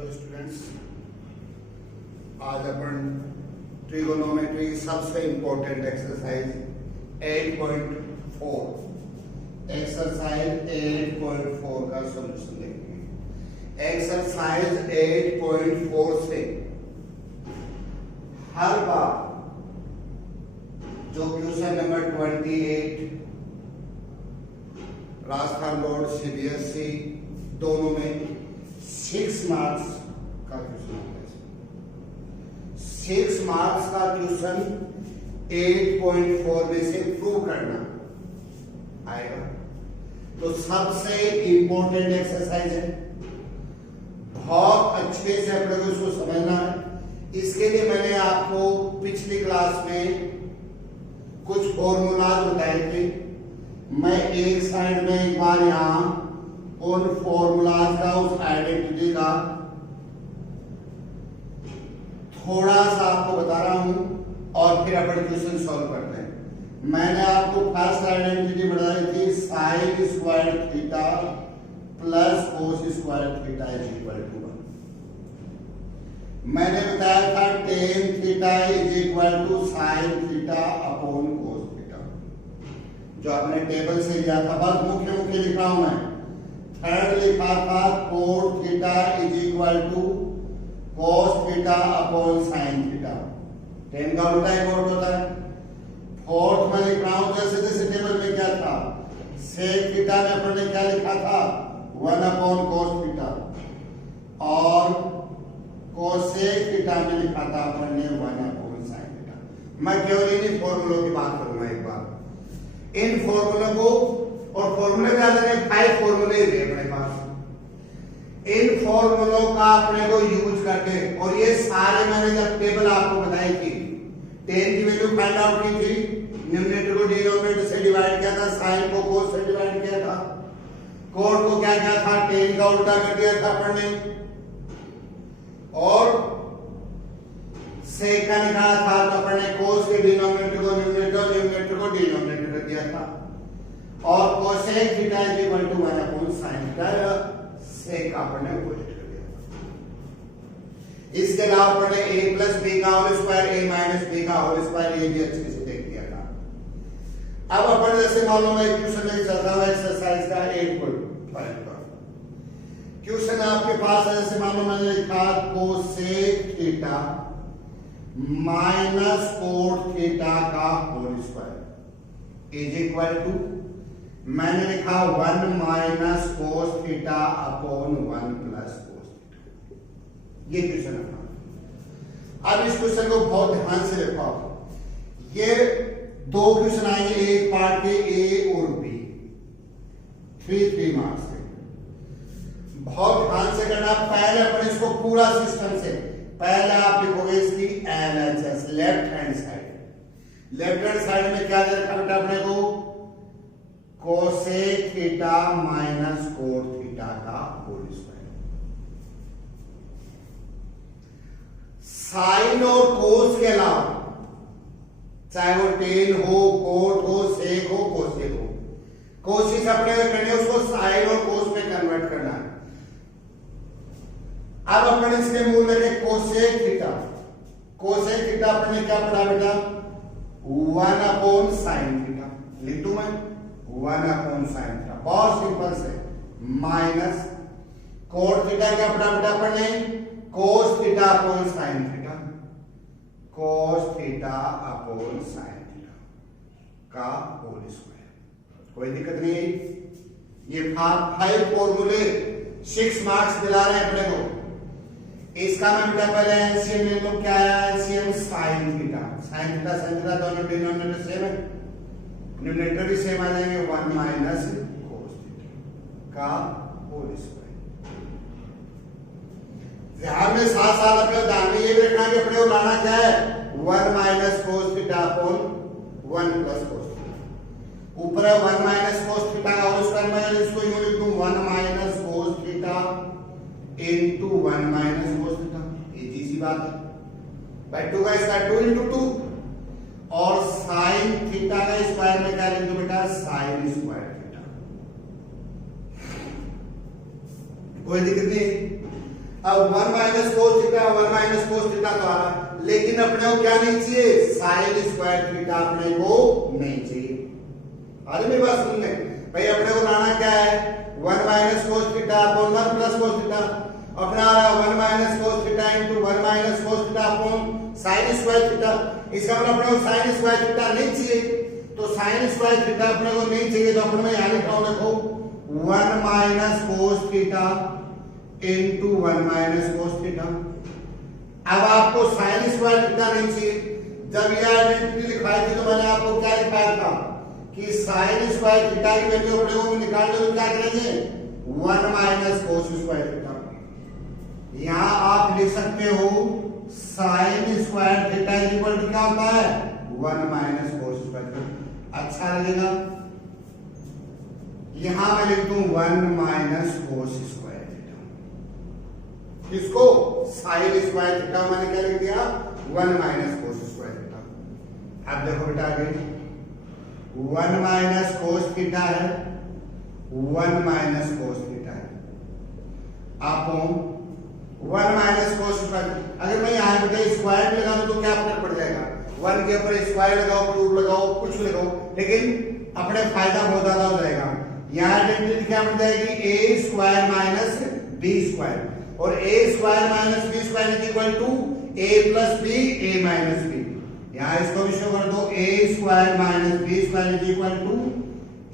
Hello students, आज अपन trigonometry सबसे important exercise 8.4 का सॉल्यूशन देखेंगे। एक्सरसाइज 8.4 से हर बार जो question number 28 Rajasthan board CBSE दोनों में 6 मार्क्स का क्वेश्चन है। 6 मार्क्स का क्वेश्चन 8.4 में से प्रूव करना आएगा, तो सबसे इंपॉर्टेंट एक्सरसाइज है। बहुत अच्छे से अपने को इसको समझना है। इसके लिए मैंने आपको पिछली क्लास में कुछ फॉर्मूलाज बताए थे। मैं एक साइड में एक बार यहां उन फॉर्मूलाज का, उस आइडेंटिटी का थोड़ा सा आपको बता रहा हूं और फिर अपन क्वेश्चन सॉल्व करते हैं। मैंने आपको फर्स्ट आइडेंटिटी बताई थी sine square theta plus cos square theta is equal to 1। मैंने बताया था tan theta is equal to sine theta upon cos theta, जो आपने टेबल से लिया था। बस मुख्य मुख्य लिख रहा हूं मैं। थर्ड लिखा था cot theta is equal to cos theta upon sine theta. 10 का उल्टा एक कोट होता है। फोर्थ में लिख रहा हूं जैसे जैसे टेबल में क्या था, सेक थीटा में अपन ने क्या लिखा था 1 अपॉन कोस थीटा, और कोसेक थीटा में लिखा था अपन ने 1 अपॉन साइन थीटा। मैं केवल इन फॉर्मूलों की बात करूंगा एक बार। इन फॉर्मूलों को, और फॉर्मूले में आते हैं 5 फॉर्मूले हैं अपने पास। इन फॉर्मूलों का अपने को यूज करके, और ये सारे मैंने जब टेबल आपको बताई थी, 10 की वैल्यू फाइंड आउट की थी, न्यूमरेटर को डिनोमिनेटर से डिवाइड किया था, साइन को कोस से डिवाइड किया था, कोट को क्या किया था 10 का उल्टा कर दिया था अपन ने, और सेक का निकाला था तो अपन ने कोस के डिनोमिनेटर को न्यूमरेटर, न्यूमरेटर को डिनोमिनेटर कर दिया था, और cosec theta is equal to 1 upon sine theta sec का अपन ने उल्टा कर दिया था। इसके अलावा अपन ने a प्लस b का whole square, a minus b का होल स्क्वायर, ये भी अच्छे से देख लिया था। अब अपन जैसे मालूम है क्वेश्चन में चलता हुआ एक्सरसाइज का 8.5 का क्वेश्चन आपके पास है। जैसे मालूम मैंने लिखा cosec theta minus cot theta का whole square is equal to, मैंने लिखा 1 minus cos theta upon 1 plus cos theta. ये क्वेश्चन है। अब इस क्वेश्चन को बहुत ध्यान से देखो। ये 2 क्वेश्चन आएंगे, एक पार्ट के ए और बी, 3 मार्क्स के। बहुत ध्यान से करना। पहले अपन इसको पूरा सिस्टम से, पहले आप लिखोगे इसकी LHS, left hand side. Left hand side में क्या दे रखा बेटा अपने को, cosec theta minus cot theta का होल स्क्वायर। साइन और कोस के अलावा, चाहे वो टेन हो, कोट हो, सेक हो, कोसेक हो, कोशिश अपने करनी है उसको साइन और कोस में कन्वर्ट करना है। अब अपन इसके मूल में कोसेक थीटा, कोसेक थीटा अपन ने क्या पढ़ा बेटा 1 अपॉन साइन थीटा। लिख दूं मैं 1 अपॉन साइन थीटा, बहुत सिंपल से, माइनस कोट थीटा क्या पढ़ा बेटा अपन ने कोस थीटा अपॉन साइन थीटा, कोस थीटा अपॉन साइन थीटा का होल स्क्वायर। कोई दिक्कत नहीं है। ये 5 फॉर्मूले 6 मार्क्स दिला रहे हैं अपने को। इसका मैं बेटा पहले एलसीएम ले लो। क्या है LCM, sine theta, sine theta दोनों डिनोमिनेटर सेम है, न्यूमरेटर भी सेम आ जाएंगे, 1 माइनस कोस थीटा का होल स्क्वायर। ध्यान में साथ साथ अपने ध्यान में ये भी रखना कि अपने को लाना क्या है 1 minus cos theta upon 1 plus cos theta. ऊपर है 1 माइनस कोस थीटा का होल स्क्वायर, मैं इसको यूं लिख दूं 1 minus cos theta into 1 minus cos theta. Easy सी बात है। बाय 2 का स्क्वायर 2 इंटू 2, और साइन थीटा का स्क्वायर में क्या लिख दो बेटा साइन स्क्वायर थीटा। कोई दिक्कत नहीं। अब 1 minus cos theta 1 minus cos theta तो आ रहा, लेकिन अपने को क्या नहीं चाहिए, साइन स्क्वायर थीटा अपने को नहीं चाहिए। अरे मेरी बात सुन ले भाई, अपने को लाना क्या है, 1 minus cos theta upon 1 plus cos theta. अपना आ रहा 1 minus cos theta into 1 minus cos theta upon sign square theta. इसका मतलब अपने को साइन स्क्वायर थीटा नहीं चाहिए, तो साइन स्क्वायर थीटा अपने को नहीं चाहिए, तो अपने में यहां लिखा हूं देखो 1 minus cos theta into 1 minus cos theta. अब आपको साइन स्क्वायर थीटा नहीं चाहिए, जब ये आइडेंटिटी लिखाई थी तो मैंने आपको क्या लिखाया था कि साइन स्क्वायर थीटा की वैल्यू अपने को निकाल दो, तो क्या करेंगे 1 माइनस कोस स्क्वायर थीटा। यहां आप लिख सकते हो sine square theta equal to क्या होता है 1 माइनस कोस स्क्वायर थीटा। अच्छा लगेगा, यहां मैं लिख दूं 1 माइनस कोस स्क्वायर थीटा। इसको साइन स्क्वायर थीटा मैंने क्या लिख दिया 1 माइनस कोस स्क्वायर थीटा। अब देखो बेटा आगे 1 माइनस कोस थीटा है, 1 माइनस कोस थीटा है अपॉन 1 माइनस कोस स्क्वायर। अगर मैं यहाँ बेटा स्क्वायर लगा दूं तो क्या फर्क पड़ जाएगा, 1 के ऊपर स्क्वायर लगाओ, क्यूब लगाओ, कुछ लगाओ, लेकिन अपने फायदा बहुत ज्यादा हो जाएगा। यहाँ आइडेंटिटी क्या बन जाएगी A square minus B square, और A square minus B square is equal to A plus B A minus B. यहाँ इसको भी शो कर दो A square minus B square is equal to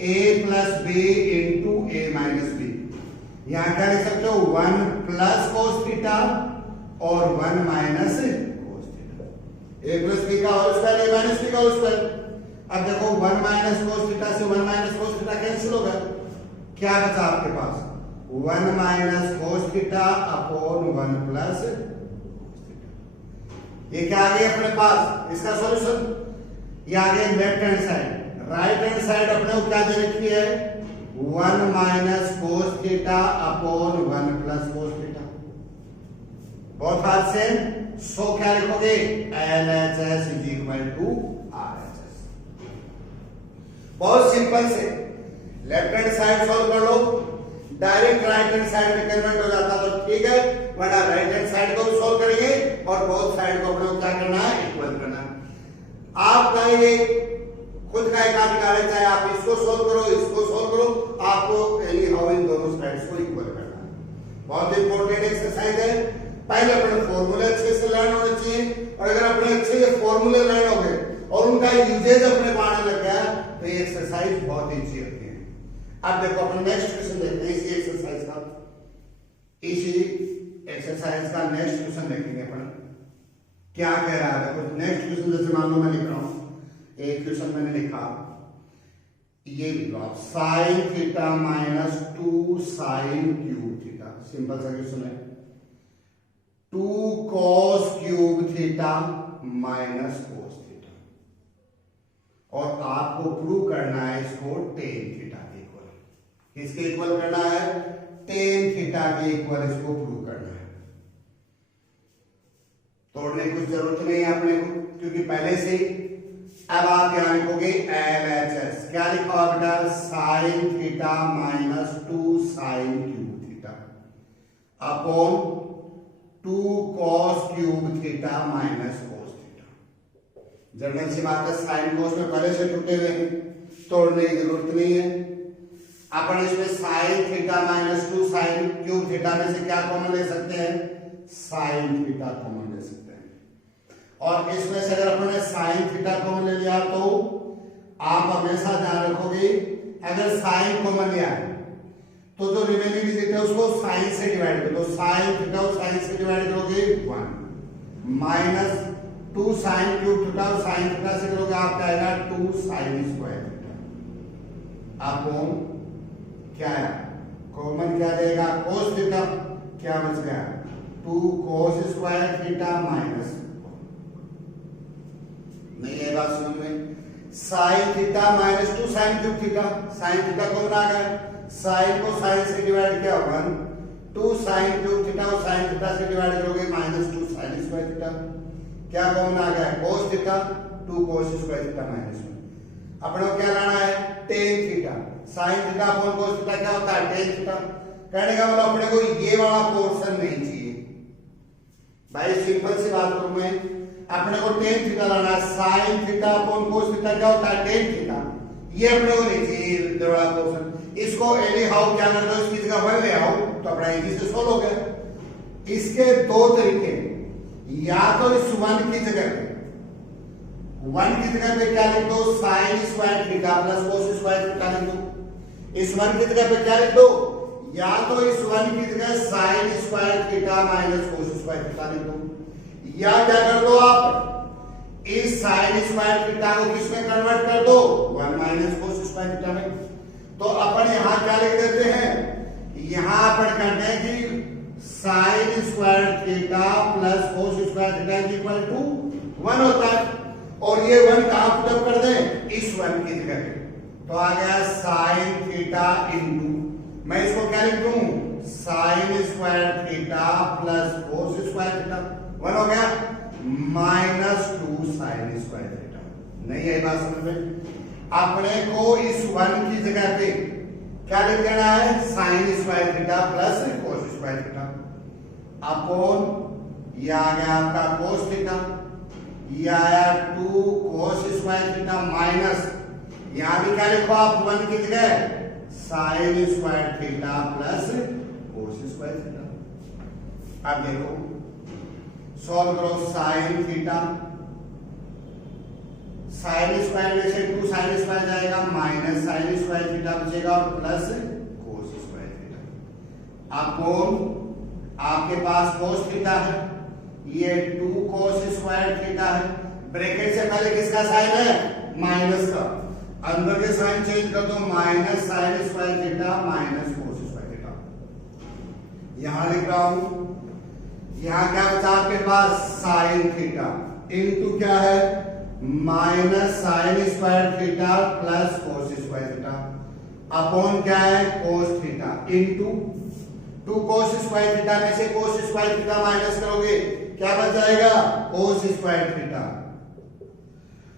A plus B into A minus B. यहाँ क्या लिख सकते हो 1 प्लस कोस थीटा और 1 माइनस कोस थीटा, ए प्लस बी का होल स्क्वायर ए माइनस बी का होल स्क्वायर। अब देखो 1 माइनस कोस थीटा से 1 माइनस कोस थीटा कैंसिल होगा, क्या बचा आपके पास 1 minus cos theta upon 1 plus cos theta. ये क्या आ गया अपने पास, इसका सॉल्यूशन ये आ गया left hand side. Right hand side अपने को क्या दे रखी है 1 minus cos theta upon 1 plus cos theta. बहुत हाथ से सो क्या लिखोगे LHS is equal to RHS। बहुत सिंपल से लेफ्ट हैंड साइड सॉल्व कर लो, डायरेक्ट राइट हैंड साइड में कन्वर्ट हो जाता तो ठीक है, वरना राइट हैंड साइड को भी सॉल्व करेंगे और बोथ साइड को अपने को क्या करना है इक्वल करना है। आपका ये खुद का एक निकाले, चाहे आप इसको सोल्व करो इसको सोल्व करो, आपको एनी हाउ इन दोनों साइड्स को इक्वल करना है। बहुत इंपॉर्टेंट एक्सरसाइज है, पहले अपने फॉर्मूले अच्छे से लर्न होने चाहिए, और अगर अपने अच्छे से फॉर्मूले लर्न हो गए और उनका यूजेज अपने को आने लग गया तो ये एक्सरसाइज बहुत ईजी होती है। अब देखो अपन नेक्स्ट क्वेश्चन देखते हैं इसी एक्सरसाइज का, इसी एक्सरसाइज का नेक्स्ट क्वेश्चन देखेंगे अपन क्या कह रहा है। देखो नेक्स्ट क्वेश्चन जैसे मान लो मैं लिख रहा हूं, एक क्वेश्चन मैंने लिखा ये लिखो आप sign theta minus 2 sine cube theta. Simple सा क्वेश्चन है 2 cos cube theta minus cos theta, और आपको प्रूव करना है इसको टेन थीटा के इक्वल। किसके इक्वल करना है टेन थीटा के इक्वल इसको प्रूव करना है। तोड़ने की कुछ जरूरत नहीं है अपने को, क्योंकि पहले से अब आप यहां लिखोगे LHS। क्या लिखा हुआ बेटा sine theta minus 2 sine cube theta upon 2 cos cube theta minus cos theta. General सी बात है, साइन कोस में पहले से छुटे हुए हैं, तोड़ने की जरूरत नहीं है। अपन इसमें sign theta minus 2 sine cube theta में से क्या कॉमन ले सकते हैं साइन थीटा कॉमन ले सकते हैं, और इसमें से अगर अपन ने साइन थीटा कॉमन ले लिया तो आप हमेशा ध्यान रखोगे अगर साइन कॉमन लिया है तो जो रिमेनिंग डिजिट है उसको साइन से डिवाइड करो, तो साइन थीटा को साइन से डिवाइड करोगे 1 माइनस 2 साइन क्यूब थीटा और साइन थीटा से करोगे आपका आएगा 2 साइन स्क्वायर थीटा अपॉन क्या है कॉमन क्या देगा कोस थीटा, क्या बच गया 2 कोस स्क्वायर थीटा माइनस नहीं है बात समझ में। Sine theta minus 2 sine cube theta, sine theta common आ गया, साइन को साइन से डिवाइड किया 1, 2 साइन क्यूब थीटा और साइन थीटा से डिवाइड करोगे माइनस 2 साइन स्क्वायर थीटा, क्या कॉमन आ गया cos theta 2 cos square theta minus 1। अपने को क्या लाना है tan theta, sine theta upon cos theta क्या होता है टेन थीटा। कहने का मतलब अपने को ये वाला पोर्शन नहीं चाहिए, भाई सिंपल सी बात करूं मैं, अपने को टेन थीटा लाना है, sine theta upon cos theta क्या होता है, टेन थीटा। ये अपने को नहीं चाहिए बड़ा क्वेश्चन। इसको एनी हाउ क्या कर दो, इसकी जगह वन ले आओ तो अपना इजी से सोल्व हो गया। इसके दो तरीके, या तो इस वन की जगह पे क्या लिख दो, sign square theta plus cos square theta लिख दो। इस वन की जगह पे क्या लिख दो, या तो इस वन की जगह sine square theta minus cos square theta लिख दो, या क्या कर दो आप इस साइन स्क्वायर थीटा को किसमें कन्वर्ट कर दो, one minus cos square theta में। तो अपन यहां क्या लिख देते हैं, यहां अपन करते हैं कि sine square theta plus cos square theta equal to one होता है, और ये वन कहां पुट कर दें, इस वन की जगह पे। तो आ गया साइन थीटा इंटू, मैं इसको क्या लिख दूं, sign square theta plus cos square theta, one हो गया, minus two sign square theta. नहीं आई बात समझ में? अपने को इस वन की जगह पे क्या लिख देना है, sine square theta plus cos square theta upon, ये आ गया आपका कोस थीटा, ये आया two cos square theta minus, यहां भी क्या लिखो आप वन की जगह sine square theta plus cos square theta. अब देखो सॉल्व करो, साइन थीटा, साइन स्क्वायर में से टू साइन स्क्वायर जाएगा, माइनस साइन स्क्वायर थीटा बचेगा और plus cos square theta upon, आपके पास कोस थीटा है, ये टू कोस स्क्वायर थीटा है, ब्रैकेट से पहले किसका साइन है, माइनस का, अंदर के साइन चेंज कर दो, minus sine square theta minus cos square theta. यहां लिख रहा हूं, यहां क्या बचा आपके पास, साइन थीटा इनटू क्या है, minus sine square theta plus cos square theta upon क्या है, कोस theta into two cos square theta में से कोस स्क्वायर थीटा माइनस करोगे क्या बच जाएगा, कोस स्क्वायर थीटा,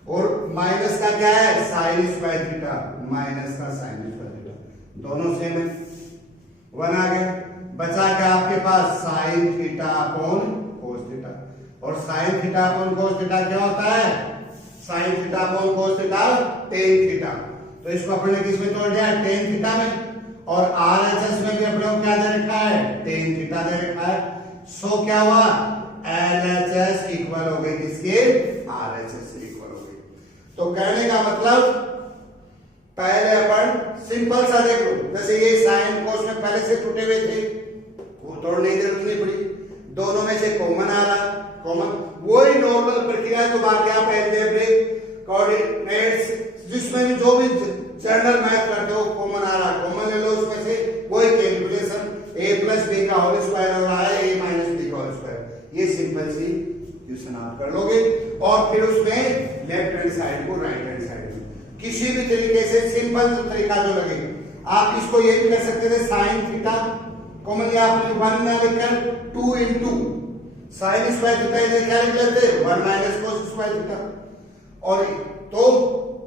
और माइनस का क्या है, साइन स्क्वायर थीटा, माइनस का साइन स्क्वायर थीटा, दोनों सेम है, वन आ गया। बचा क्या आपके पास, sine theta upon cos theta, और sine theta upon cos theta क्या होता है, sine theta upon cos theta tan theta. तो इसको अपने किस में तोड़ दिया, टेन थीटा में, और आरएचएस में भी अपने को क्या दे रखा है, टेन थीटा दे रखा है। सो क्या हुआ, एलएचएस इक्वल हो गई किसके, आरएचएस से इक्वल हो गई। तो कहने का मतलब पहले अपन सिंपल सा देख लो, जैसे ये साइन कोस में पहले से टूटे हुए थे, वो तोड़ने की जरूरत नहीं पड़ी, दोनों में से कॉमन आ रहा, कॉमन वही नॉर्मल प्रक्रिया जो बाकी आप अलजेब्रिक कोऑर्डिनेट्स जिसमें भी जो भी जनरल मैथ करते हो कॉमन आ रहा, कॉमन ले लो उसमें से, वही कैलकुलेशन a प्लस बी का होल स्क्वायर हो रहा है, a माइनस बी का होल स्क्वायर, ये सिंपल सी क्वेश्चन आप कर लोगे, और फिर उसमें लेफ्ट हैंड साइड को राइट हैंड साइड किसी भी तरीके से सिंपल तरीका जो लगे, आप इसको ये भी कर सकते थे, साइन थीटा कॉमन या आपने वन ना लेकर two into sine square theta इधर क्या लिख लेते, one minus cos square theta, और तो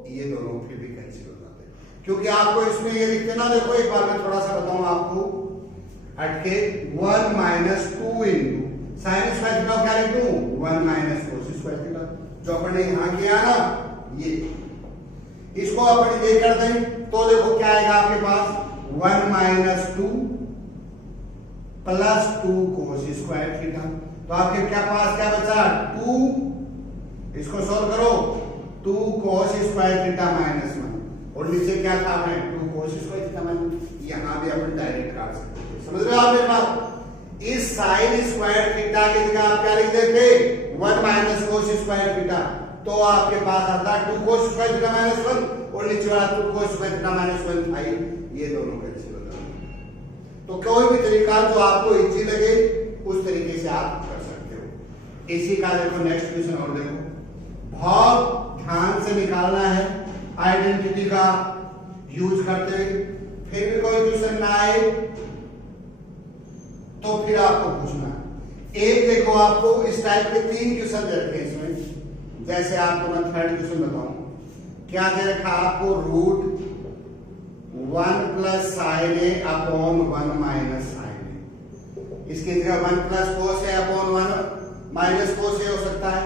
ये दोनों फिर भी कैंसिल हो जाते हैं, क्योंकि आपको इसमें ये लिखते ना, देखो एक बार मैं थोड़ा सा बताऊं आपको हटके, one minus two into sine square theta क्या लिख दूं, one minus cos square theta, जो अपन ने यहां किया ना, ये इसको अपन ये कर दें तो देखो क्या आएगा आपके पास, one minus two plus two cos square theta, तो आपके क्या पास क्या बचा, टू, इसको सोल्व करो, two cos square theta minus one, और नीचे क्या था हमें, two cos square theta minus, यहां भी अपन डायरेक्ट काट सकते हैं, समझ रहे हो आप मेरे बात। इस साइन स्क्वायर थीटा की जगह आप क्या लिख देते, one minus cos square theta, तो आपके पास आता है two cos square theta minus one, और नीचे वाला two cos square theta minus one था, ये दोनों कैंसिल हो जाते हैं। तो कोई भी तरीका जो आपको इजी लगे उस तरीके से आप कर सकते हो। इसी का देखो नेक्स्ट क्वेश्चन और देखो, बहुत ध्यान से निकालना है आइडेंटिटी का यूज करते हुए, फिर भी कोई क्वेश्चन ना आए तो फिर आपको पूछना है। एक देखो आपको इस टाइप के तीन क्वेश्चन दे रखे इसमें, जैसे आपको मैं थर्ड क्वेश्चन बताऊं, क्या दे रखा आपको, रूट वन प्लस साइन ए अपॉन वन माइनस साइन ए, इसकी जगह वन प्लस कोस ए अपॉन वन माइनस कोस ए हो सकता है,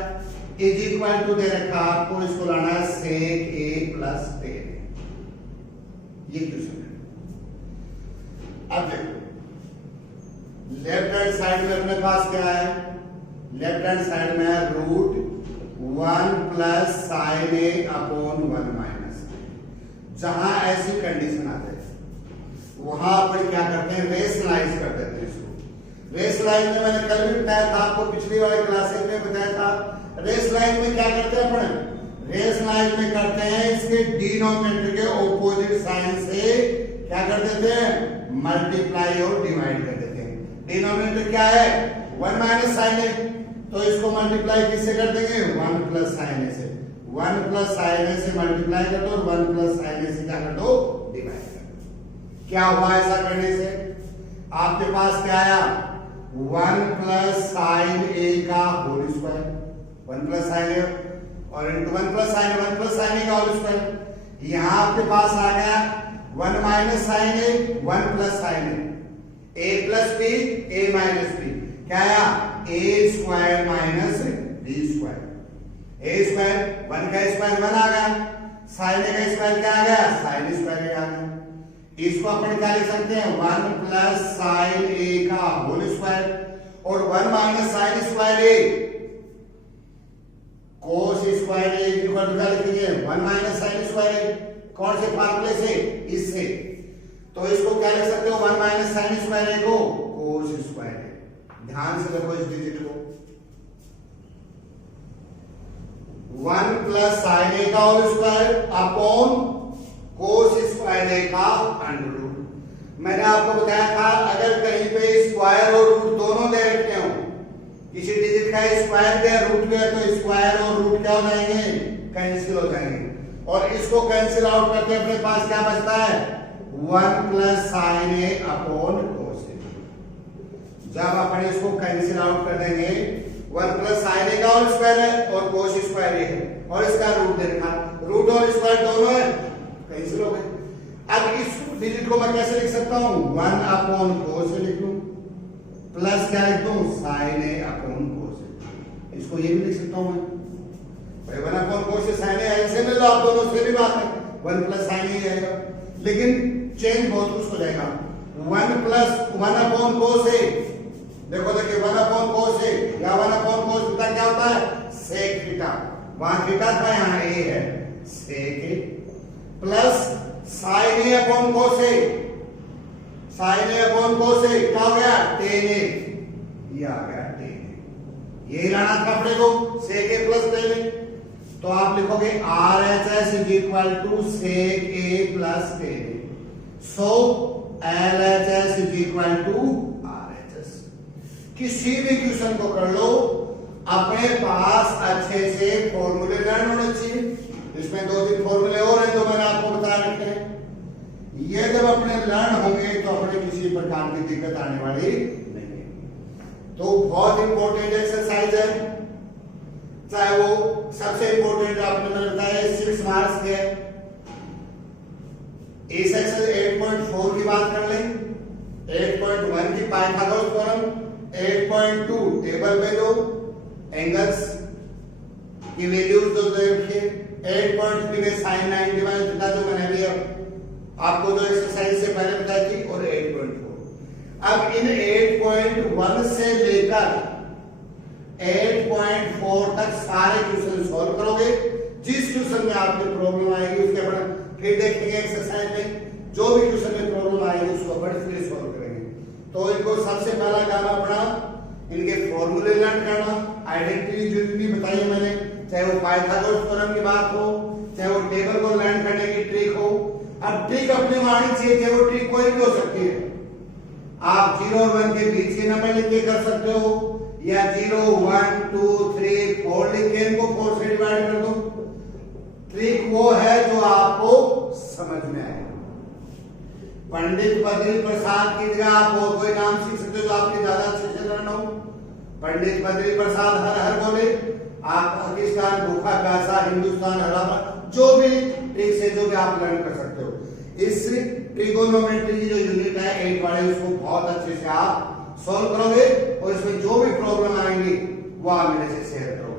इज इक्वल टू दे रखा आपको, इसको लाना है सेक ए प्लस टेन। ये क्वेश्चन है। अब देखो लेफ्ट हैंड साइड में अपने पास क्या है, लेफ्ट हैंड साइड में है रूट 1 प्लस साइन ए अपॉन 1 माइनस। जहां ऐसी कंडीशन आती है वहां अपन क्या करते हैं, रेशनलाइज कर देते हैं इसको। रेशनलाइज में मैंने कल भी बताया था आपको, पिछली वाली क्लासेस में बताया था। रेशनलाइज में क्या करते हैं अपन, रेशनलाइज में करते हैं इसके डिनोमिनेटर के ऑपोजिट साइन से क्या कर देते हैं, मल्टीप्लाई और डिवाइड कर देते हैं। डिनोमिनेटर क्या है 1 माइनस साइन ए, तो इसको मल्टीप्लाई किससे कर देंगे 1 प्लस साइन ए से। 1 प्लस साइन ए से मल्टीप्लाई कर दो और 1 प्लस साइन ए से क्या कर दो, डिवाइड कर दो। क्या हुआ ऐसा करने से, आपके पास क्या आया 1 प्लस साइन ए का होल स्क्वायर, 1 प्लस साइन ए और इंटू 1 प्लस साइन ए का होल स्क्वायर। यहां आपके पास आ गया 1 minus sign A 1 plus sine A plus B A minus B, क्या आया ए स्क्वायर माइनस बी स्क्वायर। ए स्क्वायर 1 का स्क्वायर 1 आ गया, साइन ए का स्क्वायर क्या आ गया, साइन स्क्वायर आ गया। इसको अपन क्या लिख सकते हैं 1 प्लस साइन ए का होल स्क्वायर और 1 minus sine square A cos square A equal to क्या लिखेंगे 1 माइनस साइन स्क्वायर ए। कौन से फार्मूले से, इससे। तो इसको क्या लिख सकते हो 1 माइनस साइन स्क्वायर ए को कोस स्क्वायर ए। ध्यान से देखो इस डिजिट को, 1 प्लस साइन ए का whole square upon cos square A का अंडर रूट। मैंने आपको बताया था अगर कहीं पे स्क्वायर और रूट दोनों दे रखे हो, किसी डिजिट का स्क्वायर पे रूट पे, तो स्क्वायर और रूट क्या हो जाएंगे, कैंसिल हो जाएंगे। और इसको कैंसिल आउट करके अपने पास क्या बचता है 1 प्लस साइन ए अपॉन कोस ए। जब अपन इसको कैंसिल आउट कर देंगे 1 प्लस साइन ए का होल स्क्वायर है और कोस स्क्वायर ए है और इसका रूट दे रखा, रूट और स्क्वायर दोनों है, कैंसिल हो गए। अब इस डिजिट को मैं कैसे लिख सकता हूं 1 अपॉन कोस ए लिख लूं प्लस क्या लिख दूं साइन ए अपॉन कोस ए। इसको ये भी लिख सकता हूं मैं भाई 1 अपॉन कोस ए साइन ए, ऐसे ले लो आप दोनों से भी बात है 1 प्लस साइन ए आएगा, लेकिन चेंज बहुत कुछ हो जाएगा। 1 प्लस 1 अपॉन कोस ए, देखो देखिए 1 अपॉन कोस ए या 1 अपॉन कोस थीटा क्या होता है सेक थीटा, वहां थीटा था यहां ए है सेक A, plus sine A upon cos A, sign A upon कोस ए क्या हो गया टेन ए, ये आ गया टेन ए। ये लाना था अपने को सेक ए प्लस टेन ए, तो आप लिखोगे R H S is equal to sec A plus tan A. So L H S is equal to R H S. किसी भी क्वेश्चन को कर लो अपने पास अच्छे से फॉर्मूले लर्न होने चाहिए। इसमें 2-3 फॉर्मूले और हैं जो मैंने आपको बता रखे हैं। ये जब अपने लर्न होंगे तो अपने किसी प्रकार की दिक्कत आने वाली नहीं है। तो बहुत इंपॉर्टेंट एक्सरसाइज है, चाहे वो सबसे इंपॉर्टेंट आपने मैंने बताया 6 मार्क्स के। इस एक्सरसाइज 8.4 की बात कर लें, 8.1 की पाइथागोरस थ्योरम, 8.2 टेबल में दो एंगल्स की वैल्यूज जो देखिए, 8.3 में sin 90 माइनस थीटा जो मैंने अभी आपको जो एक्सरसाइज से पहले बताई थी, और 8.4। अब इन 8.1 से लेकर 8.4 तक सारे क्वेश्चन सॉल्व करोगे। जिस क्वेश्चन में आपको प्रॉब्लम आएगी उसके अपन फिर देखेंगे एक्सरसाइज में, जो भी क्वेश्चन में प्रॉब्लम आएगी उसको अपन फिर सॉल्व करेंगे। तो इनको सबसे पहला काम अपना इनके फॉर्मूले लर्न करना, आइडेंटिटी जो भी बताई मैंने, चाहे वो पाइथागोरस थ्योरम की बात हो, चाहे वो टेबल को लर्न करने की ट्रिक हो। अब ट्रिक अपनी मानी चाहिए, चाहे वो ट्रिक कोई भी हो सकती है। आप 0 और 1 के बीच के नंबर लिख के कर सकते हो, या 0 1 2 3 4 लिख के इनको 4 से डिवाइड कर दो। ट्रिक वो है जो आपको समझ में आए। पंडित बद्री प्रसाद की जगह आप और कोई नाम सीख सकते हो जो आपके ज्यादा अच्छे से लर्न हो। पंडित बद्री प्रसाद हर हर बोले, आप पाकिस्तान भूखा प्यासा, हिंदुस्तान हरामा, जो भी ट्रिक से जो भी आप लर्न कर सकते हो। इस ट्रिगोनोमेट्री की जो यूनिट है 8 वाले, उसको बहुत अच्छे से आप सॉल्व करोगे और इसमें जो भी प्रॉब्लम आएंगी वो आप मेरे से शेयर करो।